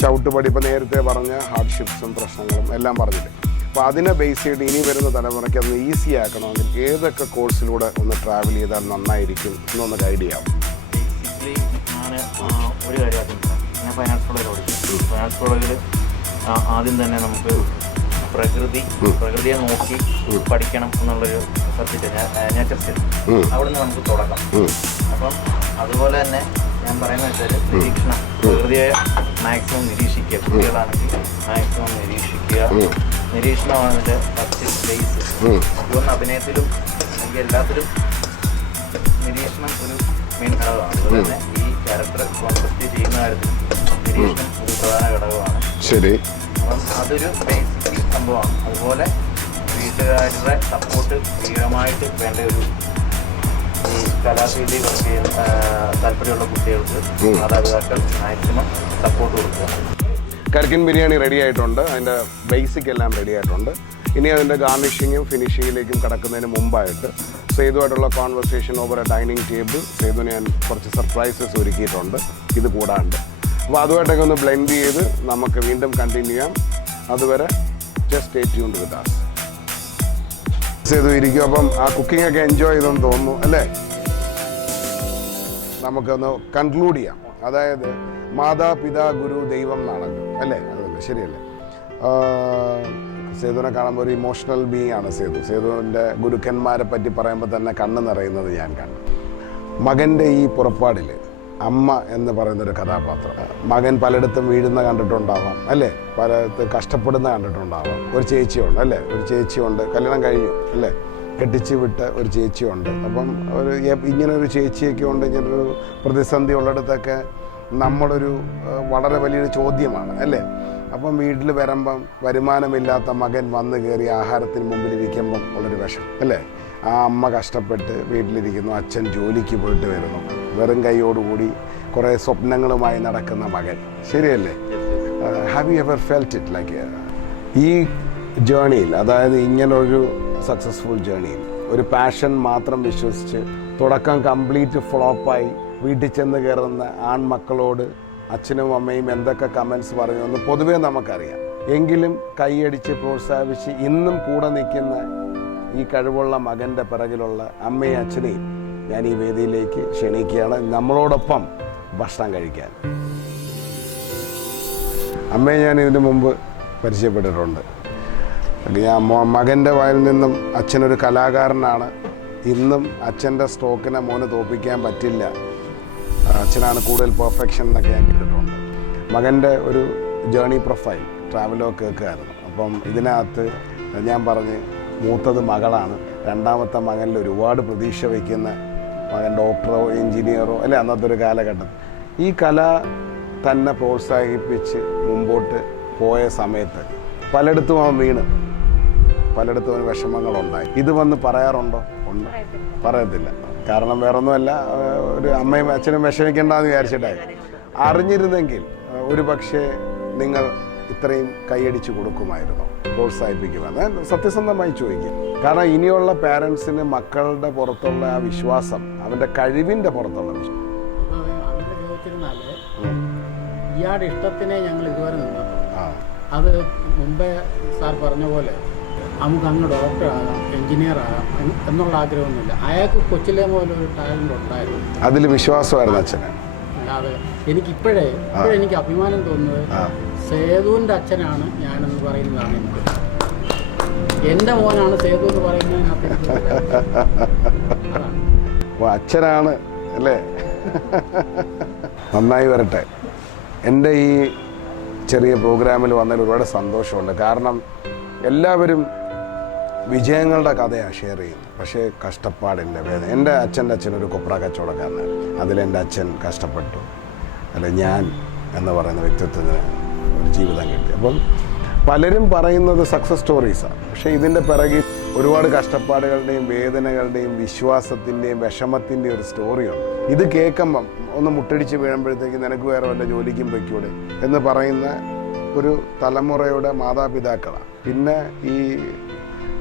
ചവിട്ടുപടി ഇപ്പോൾ നേരത്തെ പറഞ്ഞ ഹാർഡ്ഷിപ്സും പ്രശ്നങ്ങളും എല്ലാം പറഞ്ഞില്ലേ, അപ്പോൾ അതിനെ ബേസ് ചെയ്ത് ഇനി വരുന്ന തലമുറയ്ക്ക് അതൊന്ന് ഈസി ആക്കണമെങ്കിൽ ഏതൊക്കെ കോഴ്സിലൂടെ ഒന്ന് ട്രാവൽ ചെയ്താൽ നന്നായിരിക്കും എന്നൊന്ന് ഗൈഡ് ചെയ്യാം. ബേസിക്കലി ഞാൻ ഒരു കാര്യം ഞാൻ ഫൈനാൻസ് കോളേജിൽ പഠിച്ചു. ഫൈനാൻസ് കോളേജിൽ ആദ്യം തന്നെ നമുക്ക് പ്രകൃതിയെ നോക്കി പഠിക്കണം എന്നുള്ളൊരു സബ്ജക്റ്റ്, നേച്ചർ സ്റ്റഡി, അവിടെ നിന്ന് നമുക്ക് തുടങ്ങാം. അപ്പം അതുപോലെ തന്നെ ഞാൻ പറയുന്നത് വെച്ചാൽ നിരീക്ഷണം, പ്രകൃതിയെ മാക്സിമം നിരീക്ഷിക്കുക. കുട്ടികളാണെങ്കിൽ മാക്സിമം നിരീക്ഷിക്കുക. നിരീക്ഷണമാണ് ഇതിൻ്റെ ഫസ്റ്റ് ബേസ്. ഇതൊന്ന് അഭിനയത്തിലും എനിക്ക് എല്ലാത്തിലും നിരീക്ഷണം ഒരു മെയിൻ ഘടകമാണ്. അതുപോലെ തന്നെ ഈ ക്യാരക്ടർ കോൺസെപ്റ്റ് ചെയ്യുന്ന കാര്യത്തിൽ നിരീക്ഷണം ഒരു പ്രധാന ഘടകമാണ്. ശരി. അപ്പം അതൊരു ബേസിക് സംഭവമാണ്. അതുപോലെ വീട്ടുകാരുടെ സപ്പോർട്ട് ഭീകരമായിട്ട് വേണ്ട ഒരു ഈ കലാശൈലി വർക്ക് ചെയ്യുന്ന താല്പര്യമുള്ള കുട്ടികൾക്ക് മാതാപിതാക്കൾ മാക്സിമം സപ്പോർട്ട് കൊടുക്കുക. കരിക്കിൻ ബിരിയാണി റെഡി ആയിട്ടുണ്ട്, അതിൻ്റെ ബേസിക് എല്ലാം റെഡി ആയിട്ടുണ്ട്. ഇനി അതിൻ്റെ ഗാർണിഷിങ്ങും ഫിനിഷിങ്ങിലേക്കും കടക്കുന്നതിന് മുമ്പായിട്ട് സേതുവായിട്ടുള്ള conversation over a dining table സേതുവിന് ഞാൻ കുറച്ച് സർപ്രൈസസ് ഒരുക്കിയിട്ടുണ്ട് ഇത് കൂടാണ്ട്. അപ്പോൾ അതുമായിട്ടൊക്കെ ഒന്ന് ബ്ലെൻഡ് ചെയ്ത് നമുക്ക് വീണ്ടും കണ്ടിന്യൂ ചെയ്യാം. അതുവരെ just stay tuned with us. Sethu ഇരിക്കും. അപ്പം ആ കുക്കിംഗ് ഒക്കെ എൻജോയ് ചെയ്തെന്ന് തോന്നുന്നു അല്ലേ? നമുക്കൊന്ന് കൺക്ലൂഡ് ചെയ്യാം. അതായത് മാതാപിതാ ഗുരു ദൈവം നാണല്ലോ അല്ലേ? അതല്ലേ, ശരിയല്ലേ? സേതുവിനെ കാണുമ്പോൾ ഒരു ഇമോഷണൽ ബീയിങ് ആണ് സേതു. സേതുവിൻ്റെ ഗുരുക്കന്മാരെ പറ്റി പറയുമ്പോൾ തന്നെ കണ്ണ് നിറയുന്നത് ഞാൻ കണ്ടു. മകൻ്റെ ഈ പുറപ്പാടിൽ അമ്മ എന്ന് പറയുന്നൊരു കഥാപാത്രം, മകൻ പലയിടത്തും വീഴുന്ന കണ്ടിട്ടുണ്ടാവാം അല്ലേ, പലയിടത്ത് കഷ്ടപ്പെടുന്ന കണ്ടിട്ടുണ്ടാവാം. ഒരു ചേച്ചിയുണ്ട് അല്ലേ, ഒരു ചേച്ചിയുണ്ട്, കല്യാണം കഴിഞ്ഞു അല്ലേ, കെട്ടിച്ച് വിട്ട ഒരു ചേച്ചിയുണ്ട്. അപ്പം ഒരു ഇങ്ങനൊരു ചേച്ചിയൊക്കെ ഉണ്ട്, ഇങ്ങനൊരു പ്രതിസന്ധി ഉള്ളിടത്തൊക്കെ നമ്മളൊരു വളരെ വലിയൊരു ചോദ്യമാണ് അല്ലേ. അപ്പം വീട്ടിൽ വരുമ്പം വരുമാനമില്ലാത്ത മകൻ വന്ന് കയറി ആഹാരത്തിന് മുമ്പിലിരിക്കുമ്പം ഉള്ളൊരു വിഷം അല്ലേ. ആ അമ്മ കഷ്ടപ്പെട്ട് വീട്ടിലിരിക്കുന്നു, അച്ഛൻ ജോലിക്ക് പോയിട്ട് വരുന്നു, വെറും കൈയോടുകൂടി കുറേ സ്വപ്നങ്ങളുമായി നടക്കുന്ന മകൻ, ശരിയല്ലേ? Have you ever felt it like ഈ ജേണിയിൽ, അതായത് ഇങ്ങനൊരു സക്സസ്ഫുൾ ജേണിയിൽ ഒരു പാഷൻ മാത്രം വിശ്വസിച്ച് തുടക്കം കംപ്ലീറ്റ് ഫ്ലോപ്പായി വീട്ടിൽ ചെന്ന് കയറുന്ന ആൺമക്കളോട് അച്ഛനും അമ്മയും എന്തൊക്കെ കമൻസ് പറയുമെന്ന് പൊതുവേ നമുക്കറിയാം. എങ്കിലും കൈയടിച്ച് പ്രോത്സാഹിപ്പിച്ച് ഇന്നും കൂടെ നിൽക്കുന്ന ഈ കഴിവുള്ള മകൻ്റെ പിറകിലുള്ള അമ്മയും അച്ഛനെയും ഞാൻ ഈ വേദിയിലേക്ക് ക്ഷണിക്കുകയാണ് നമ്മളോടൊപ്പം ഭക്ഷണം കഴിക്കാൻ. അമ്മയെ ഞാൻ ഇതിനു മുമ്പ് പരിചയപ്പെട്ടിട്ടുണ്ട്. ഞാൻ മകൻ്റെ വായിൽ നിന്നും അച്ഛനൊരു കലാകാരനാണ്, ഇന്നും അച്ഛൻ്റെ സ്ട്രോക്കിനെ മോന് തോൽപ്പിക്കാൻ പറ്റില്ല, അച്ഛനാണ് കൂടുതൽ പെർഫെക്ഷൻ എന്നൊക്കെ ഞാൻ കേട്ടിട്ടുണ്ട്. മകൻ്റെ ഒരു ജേണി പ്രൊഫൈൽ ട്രാവലോ കേൾക്കുകയായിരുന്നു. അപ്പം ഇതിനകത്ത് ഞാൻ പറഞ്ഞ് മൂത്തത് മകളാണ്, രണ്ടാമത്തെ മകനിൽ ഒരുപാട് പ്രതീക്ഷ വയ്ക്കുന്ന മകൻ ഡോക്ടറോ എൻജിനീയറോ അല്ലെ അന്നത്തെ ഒരു കാലഘട്ടം. ഈ കല തന്നെ പ്രോത്സാഹിപ്പിച്ച് മുമ്പോട്ട് പോയ സമയത്ത് പലയിടത്തും അവൻ വീണ്, പലയിടത്തും അവന് വിഷമങ്ങളുണ്ടായി. ഇത് വന്ന് പറയാറുണ്ടോ? ഉണ്ട്, പറയത്തില്ല. കാരണം വേറൊന്നുമല്ല, ഒരു അമ്മയും അച്ഛനും വിഷമിക്കേണ്ടെന്ന് വിചാരിച്ചിട്ടായി. അറിഞ്ഞിരുന്നെങ്കിൽ ഒരു പക്ഷേ നിങ്ങൾ ഇത്രയും കൈയടിച്ച് കൊടുക്കുമായിരുന്നു, പ്രോത്സാഹിപ്പിക്കുമെന്ന് സത്യസന്ധമായി ചോദിക്കും. കാരണം ഇനിയുള്ള പാരൻസിന് മക്കളുടെ പുറത്തുള്ള ആ വിശ്വാസം, അവൻ്റെ കഴിവിൻ്റെ പുറത്തുള്ള വിശ്വാസം. അങ്ങനെ ചോദിച്ചിരുന്നാൽ ഇയാളുടെ ഇഷ്ടത്തിനെ ഞങ്ങൾ ഇതുവരെ നിന്നിട്ടുണ്ട്. അത് മുമ്പേ സാർ പറഞ്ഞ പോലെ നമുക്ക് അങ്ങ് ഡോക്ടറാകാം, എൻജിനീയർ ആകാം എന്നുള്ള ആഗ്രഹമൊന്നുമില്ല. അയാൾക്ക് കൊച്ചിലെ പോലെ ഒരു ടാലൻ്റ് ഉണ്ടായിരുന്നു, അതിൽ വിശ്വാസമായിരുന്നു അച്ഛന്. അല്ലാതെ എനിക്കിപ്പോഴേ എനിക്ക് അഭിമാനം തോന്നുന്നത് സേതുവിൻ്റെ അച്ഛനാണ് ഞാനെന്ന് പറയുന്നതാണ്. എനിക്ക് എൻ്റെ മോനാണ് സേതു എന്ന് പറയുന്നതിനകത്ത് അച്ഛനാണ് അല്ലേ? നന്നായി വരട്ടെ. എൻ്റെ ഈ ചെറിയ പ്രോഗ്രാമിൽ വന്നതിൽ ഒരുപാട് സന്തോഷമുണ്ട്. കാരണം എല്ലാവരും വിജയങ്ങളുടെ കഥയാണ് ഷെയർ ചെയ്യുന്നത്, പക്ഷേ കഷ്ടപ്പാടിൻ്റെ വേദന. എൻ്റെ അച്ഛൻ്റെ അച്ഛനൊരു കൊപ്ര കച്ചവടക്കാരനാണ്, അതിലെൻ്റെ അച്ഛൻ കഷ്ടപ്പെട്ടു, അല്ല ഞാൻ എന്ന് പറയുന്ന വ്യക്തിത്വത്തിന് ഒരു ജീവിതം കിട്ടി. അപ്പം പലരും പറയുന്നത് സക്സസ് സ്റ്റോറീസാണ്. പക്ഷേ ഇതിൻ്റെ പിറകിൽ ഒരുപാട് കഷ്ടപ്പാടുകളുടെയും വേദനകളുടെയും വിശ്വാസത്തിൻ്റെയും വിഷമത്തിൻ്റെയും ഒരു സ്റ്റോറിയുണ്ട്. ഇത് കേൾക്കുമ്പം ഒന്ന് മുട്ടടിച്ച് വീഴുമ്പോഴത്തേക്ക് നിനക്ക് വേറെ വല്ല ജോലിക്കും വയ്ക്കൂടെ എന്ന് പറയുന്ന ഒരു തലമുറയുടെ മാതാപിതാക്കളാണ്. പിന്നെ ഈ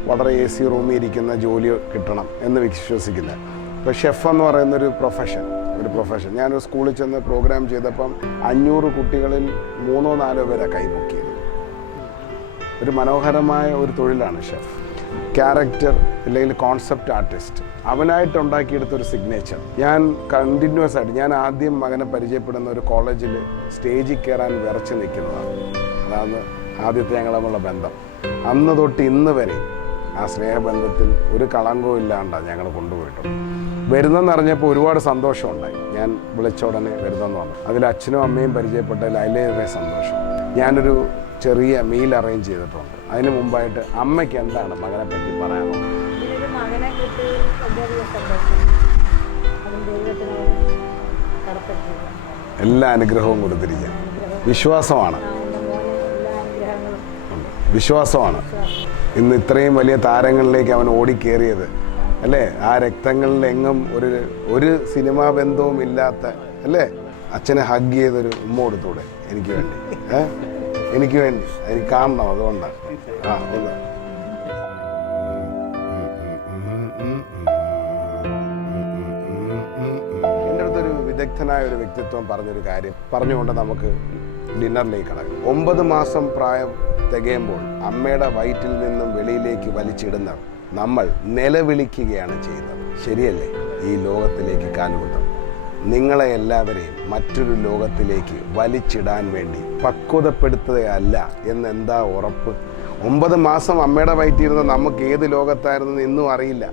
വളരെ AC റൂമിൽ ഇരിക്കുന്ന ജോലി കിട്ടണം എന്ന് വിശ്വസിക്കുന്ന ഇപ്പോൾ ഷെഫ് എന്ന് പറയുന്നൊരു പ്രൊഫഷൻ. ഞാനൊരു സ്കൂളിൽ ചെന്ന് പ്രോഗ്രാം ചെയ്തപ്പം 500 കുട്ടികളിൽ 3-4 പേരെ കൈപൊക്കിയത്. ഒരു മനോഹരമായ ഒരു തൊഴിലാണ് ഷെഫ്. ക്യാരക്ടർ അല്ലെങ്കിൽ കോൺസെപ്റ്റ് ആർട്ടിസ്റ്റ് അവനായിട്ട് ഉണ്ടാക്കിയെടുത്തൊരു സിഗ്നേച്ചർ. ഞാൻ കണ്ടിന്യൂസ് ആയിട്ട് ഞാൻ ആദ്യം മകനെ പരിചയപ്പെടുന്ന ഒരു കോളേജിൽ സ്റ്റേജിൽ കയറാൻ വിറച്ച് നിൽക്കുന്നതാണ്. അതാണ് ആദ്യത്തെ ഞങ്ങളുള്ള ബന്ധം. അന്ന് തൊട്ട് ഇന്ന് വരെ ആ സ്നേഹബന്ധത്തിൽ ഒരു കളങ്കവും ഇല്ലാണ്ടാണ് ഞങ്ങൾ കൊണ്ടുപോയിട്ടുണ്ട്. വരുന്നെന്ന് അറിഞ്ഞപ്പോൾ ഒരുപാട് സന്തോഷമുണ്ടായി. ഞാൻ വിളിച്ച ഉടനെ വരുന്നെന്ന് പറഞ്ഞു. അതിൽ അച്ഛനും അമ്മയും പരിചയപ്പെട്ടതിൽ അതിലേറെ സന്തോഷം. ഞാനൊരു ചെറിയ മീൽ അറേഞ്ച് ചെയ്തിട്ടുണ്ട്. അതിന് മുമ്പായിട്ട് അമ്മയ്ക്ക് എന്താണ് മകനെ പറ്റി പറയാനുള്ളത്? മകനെ കിട്ടി വലിയ സന്തോഷം. അതും ദൈവത്തിനോട് കടപ്പെട്ടിരിക്കുക. എല്ലാ അനുഗ്രഹവും കൊടുത്തിരിക്കുക. വിശ്വാസമാണ്, വിശ്വാസമാണ് ഇന്ന് ഇത്രയും വലിയ താരങ്ങളിലേക്ക് അവൻ ഓടിക്കേറിയത് അല്ലേ? ആ രക്തങ്ങളിലെങ്ങും ഒരു സിനിമാ ബന്ധവും ഇല്ലാത്ത അല്ലേ? അച്ഛനെ ഹഗ് ചെയ്തൊരു ഉമ്മ കൊടുത്തൂടെ എനിക്ക് വേണ്ടി? എനിക്ക് വേണ്ടി എനിക്ക് കാണണം. അതുകൊണ്ടാണ്. എൻ്റെ അടുത്തൊരു വിദഗ്ധനായ ഒരു വ്യക്തിത്വം പറഞ്ഞൊരു കാര്യം പറഞ്ഞുകൊണ്ട് നമുക്ക് ഡിന്നറിലേക്ക് കടക്കും. 9 മാസം പ്രായം തികയുമ്പോൾ അമ്മയുടെ വയറ്റിൽ നിന്നും വെളിയിലേക്ക് വലിച്ചിടുന്ന നമ്മൾ നിലവിളിക്കുകയാണ് ചെയ്യുന്നത്. ശരിയല്ലേ? ഈ ലോകത്തിലേക്ക് കാലുകുത്തം നിങ്ങളെ എല്ലാവരെയും മറ്റൊരു ലോകത്തിലേക്ക് വലിച്ചിടാൻ വേണ്ടി പക്വതപ്പെടുത്തുകയല്ല എന്നെന്താ ഉറപ്പ്? 9 മാസം അമ്മയുടെ വയറ്റിയിരുന്ന നമുക്ക് ഏത് ലോകത്തായിരുന്നെന്ന് ഇന്നും അറിയില്ല.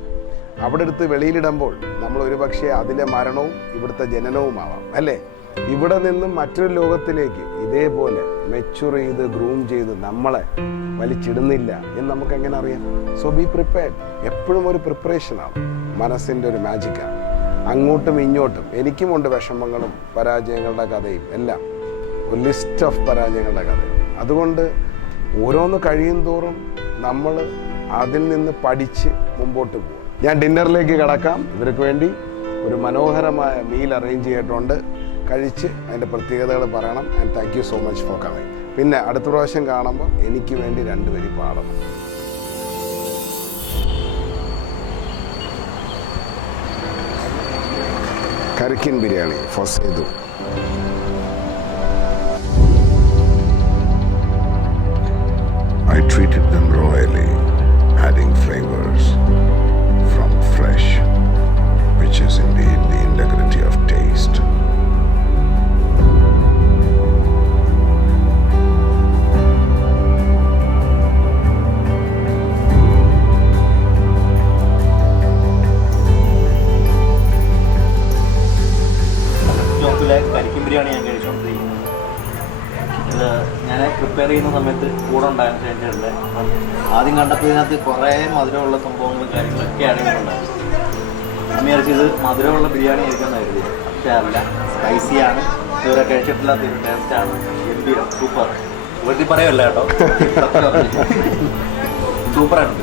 അവിടെ എടുത്ത് വെളിയിലിടുമ്പോൾ നമ്മൾ ഒരുപക്ഷെ അതിലെ മരണവും ഇവിടുത്തെ ജനനവുമാവാം അല്ലേ? ഇവിടെ നിന്നും മറ്റൊരു ലോകത്തിലേക്ക് ഇതേപോലെ മെച്യൂർ ചെയ്ത് ഗ്രൂം ചെയ്ത് നമ്മളെ വലിച്ചിടുന്നില്ല എന്ന് നമുക്ക് എങ്ങനെ അറിയാം? So be prepared. എപ്പോഴും ഒരു പ്രിപ്പറേഷനാണ്, മനസ്സിൻ്റെ ഒരു മാജിക്കാണ്. അങ്ങോട്ടും ഇങ്ങോട്ടും എനിക്കുമുണ്ട് വിഷമങ്ങളും പരാജയങ്ങളുടെ കഥയും എല്ലാം, ഒരു ലിസ്റ്റ് ഓഫ് പരാജയങ്ങളുടെ കഥയും. അതുകൊണ്ട് ഓരോന്ന് കഴിയും തോറും നമ്മൾ അതിൽ നിന്ന് പഠിച്ച് മുമ്പോട്ട് പോകും. ഞാൻ ഡിന്നറിലേക്ക് കടക്കാം. ഇവർക്ക് വേണ്ടി ഒരു മനോഹരമായ മീൽ അറേഞ്ച് ചെയ്തിട്ടുണ്ട്. കഴിച്ച് അതിൻ്റെ പ്രത്യേകതകൾ പറയണം. And thank you so much for coming. പിന്നെ അടുത്ത പ്രാവശ്യം കാണുമ്പോൾ എനിക്ക് വേണ്ടി 2 വരി പാടണം. കരിക്കിൻ biryani for Sethu. I treated them royally, adding flavors from fresh, which is indeed the integrity of taste. കരിക്കിൻ ബിരിയാണി ഞാൻ കഴിച്ചുകൊണ്ടിരിക്കുന്നത്. ഇത് ഞാൻ പ്രിപ്പയർ ചെയ്യുന്ന സമയത്ത് കൂടെ ഉണ്ടായിരുന്നു ചേട്ടൻ്റെ. ആദ്യം കണ്ടപ്പോൾ ഇതിനകത്ത് കുറേ മധുരമുള്ള സംഭവങ്ങളും കാര്യങ്ങളൊക്കെ അടങ്ങിയിട്ടുണ്ടായിരുന്നു. അമ്മയറിച്ച് ഇത് മധുരമുള്ള ബിരിയാണി ആയിരിക്കുമെന്ന് കരുതി. പക്ഷേ അല്ല, സ്പൈസിയാണ്. ഇതുവരെ കഴിച്ചിട്ടില്ലാത്തൊരു ടേസ്റ്റാണ്. ഗംഭീരം, സൂപ്പർ. വീട്ടിൽ പറയുമല്ല കേട്ടോ, സൂപ്പറാണ്.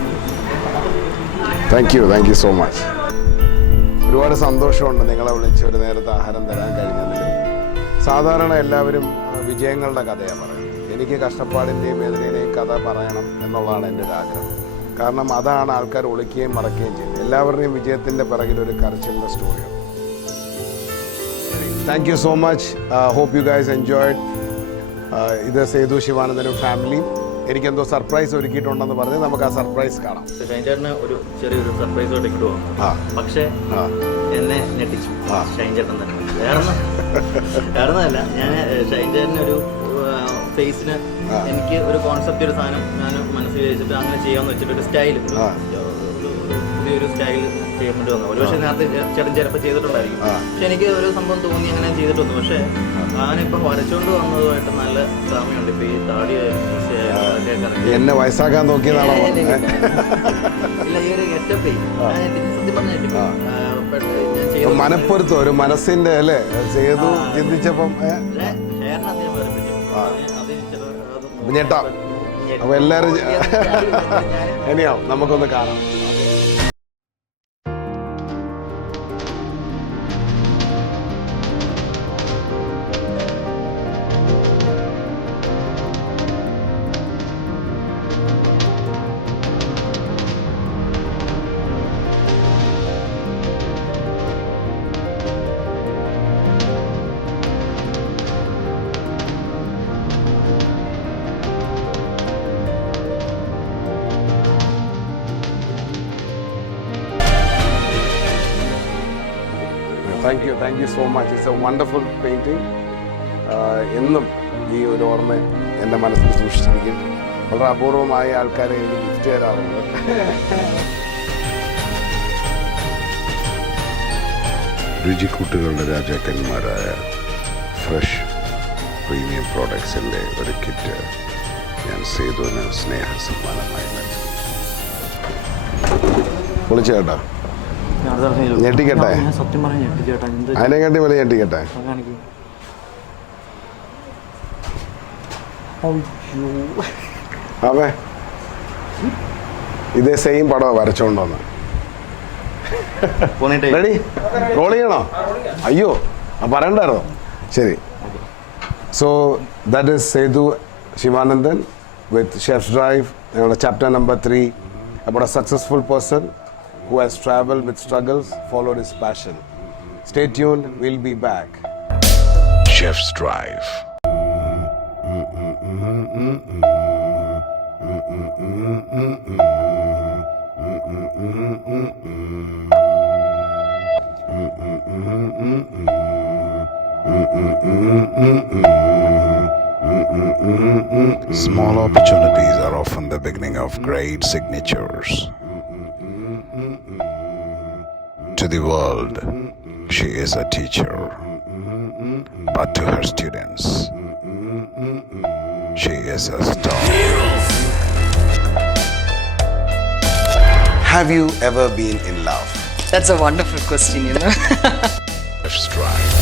Thank you so much. ഒരുപാട് സന്തോഷമുണ്ട് നിങ്ങളെ വിളിച്ച് ഒരു നേരത്തെ ആഹാരം തരാൻ കഴിഞ്ഞതിൽ. സാധാരണ എല്ലാവരും വിജയങ്ങളുടെ കഥയാണ് പറയുന്നത്. എനിക്ക് കഷ്ടപ്പാടിൻ്റെയും വേദനയുടെയും കഥ പറയണം എന്നുള്ളതാണ് എൻ്റെ ഒരു ആഗ്രഹം. കാരണം അതാണ് ആൾക്കാർ ഒളിക്കുകയും മറക്കുകയും ചെയ്യുന്നത്. എല്ലാവരുടെയും വിജയത്തിൻ്റെ പിറകിൽ ഒരു കരച്ചിലിൻ്റെ സ്റ്റോറിയാണ്. Thank you so much. Hope you guys enjoyed. ഇത് സേതു ശിവാനന്ദനും ഫാമിലിയും എനിക്കെന്തോ സർപ്രൈസ് ഒരുക്കിയിട്ടുണ്ടെന്ന് പറഞ്ഞ് നമുക്ക് ആ സർപ്രൈസ് കാണാം. ഷൈൻചേട്ടന് ഒരു ചെറിയൊരു സർപ്രൈസ് ആയിട്ട് കിട്ടുമോ? പക്ഷേ എന്നെ ഞെട്ടിച്ചു ഷൈൻചേട്ടൻ തന്നെ. വേറൊന്നല്ല, ഞാൻ ഷൈൻചേട്ടനൊരു ഫേസിന് എനിക്ക് ഒരു കോൺസെപ്റ്റ്, ഒരു സാധനം ഞാൻ മനസ്സിൽ വെച്ചിട്ട് അങ്ങനെ ചെയ്യാമെന്ന് വെച്ചിട്ട് ഒരു സ്റ്റൈൽ, പുതിയൊരു സ്റ്റൈൽ ചെയ്യാൻ വേണ്ടി വന്നു. ഒരുപക്ഷെ നേരത്തെ ചേട്ടൻ ചിലപ്പോൾ ചെയ്തിട്ടുണ്ടായിരിക്കും. പക്ഷെ എനിക്ക് ഒരു സംഭവം തോന്നി അങ്ങനെ ചെയ്തിട്ടൊന്നു. പക്ഷേ ഞാനിപ്പം വരച്ചുകൊണ്ട് വന്നതുമായിട്ട് നല്ല സാമ്യമുണ്ട്. ഇപ്പം ഈ താടി എന്നെ വയസ്സാക്കാൻ നോക്കിയതാണോ? ഇല്ല, ഈ ഒരു ഗെറ്റപ്പേ സത്യം പറഞ്ഞ മനപ്പൊരുത്തം, ഒരു മനസ്സിന്റെ അല്ലേ സേതു ചിന്തിച്ചപ്പം ചേട്ടൻ അതിനെ വേർപിരിച്ചു. അതിന് ചില അപ്പൊ ഞെട്ടാം. അപ്പോൾ എല്ലാവരും ഇനിയാവും നമുക്കൊന്ന് കാണാം. Thank you so much. It's a wonderful painting. എന്നും ഈ ഒരു ഓർമ്മ എൻ്റെ മനസ്സിൽ സൂക്ഷിച്ചിരിക്കും. വളരെ അപൂർവമായ ആൾക്കാരെ എനിക്ക് ഗിഫ്റ്റ് തരാറുണ്ട്. രുചിക്കൂട്ടുകളുടെ രാജാക്കന്മാരായ ഫ്രഷ് പ്രീമിയം പ്രോഡക്ട്സിൻ്റെ ഒരു കിറ്റ് ഞാൻ സേതുവിന് സ്നേഹ സമ്മാനമായി നൽകി. വിളിച്ചു കേട്ടോ, ഞെട്ടിക്കട്ടെ, സത്യം പറഞ്ഞ ഞെട്ടിച്ചേട്ടാ. അതിനെക്കാട്ടി വലിയ ഞെട്ടിക്കട്ടെ. അവേ ഇതേ സെയിം പടമാണ് വരച്ചോണ്ടോന്ന്. റെഡി? റോൾ ചെയ്യണോ? അയ്യോ പറയണ്ടായിരുന്നോ? ശരി. So that is Sethu Sivanandan with chef's drive. ഞങ്ങളുടെ chapter number 3 about a successful person who has traveled with struggles, followed his passion. Stay tuned, we'll be back. Chef's Drive. Small opportunities are often the beginning of great signatures. To the world, she is a teacher, but to her students, she is a star. Have you ever been in love? That's a wonderful question, you know. Chef's Drive.